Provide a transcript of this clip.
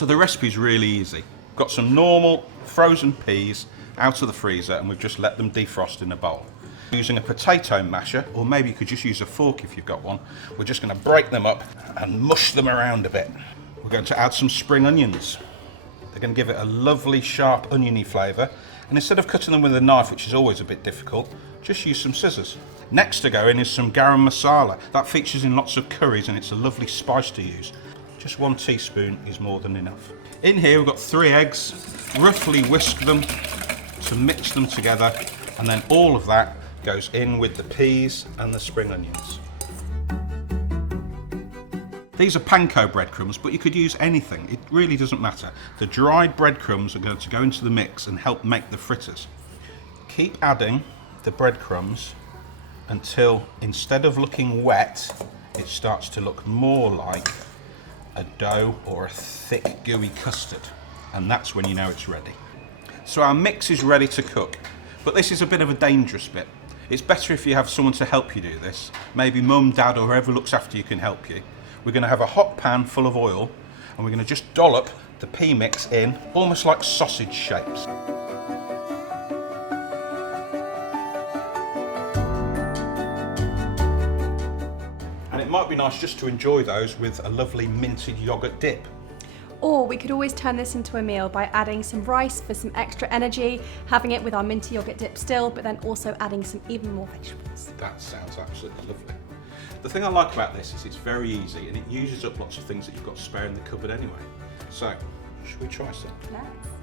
So the recipe's really easy. Got some normal frozen peas out of the freezer and we've just let them defrost in a bowl. Using a potato masher, or maybe you could just use a fork if you've got one, we're just going to break them up and mush them around a bit. We're going to add some spring onions. They're going to give it a lovely sharp oniony flavour, and instead of cutting them with a knife, which is always a bit difficult, just use some scissors. Next to go in is some garam masala. That features in lots of curries and it's a lovely spice to use. Just 1 teaspoon is more than enough. In here we've got 3 eggs, roughly whisk them to mix them together, and then all of that goes in with the peas and the spring onions. These are panko breadcrumbs, but you could use anything. It really doesn't matter. The dried breadcrumbs are going to go into the mix and help make the fritters. Keep adding the breadcrumbs until instead of looking wet, it starts to look more like a dough or a thick gooey custard, and that's when you know it's ready. So our mix is ready to cook, but this is a bit of a dangerous bit. It's better if you have someone to help you do this. Maybe mum, dad, or whoever looks after you can help you. We're going to have a hot pan full of oil and we're going to just dollop the pea mix in, almost like sausage shapes. And it might be nice just to enjoy those with a lovely minted yoghurt dip. Or we could always turn this into a meal by adding some rice for some extra energy, having it with our minty yoghurt dip still, but then also adding some even more vegetables. That sounds absolutely lovely. The thing I like about this is it's very easy and it uses up lots of things that you've got spare in the cupboard anyway. So, should we try some? Nice.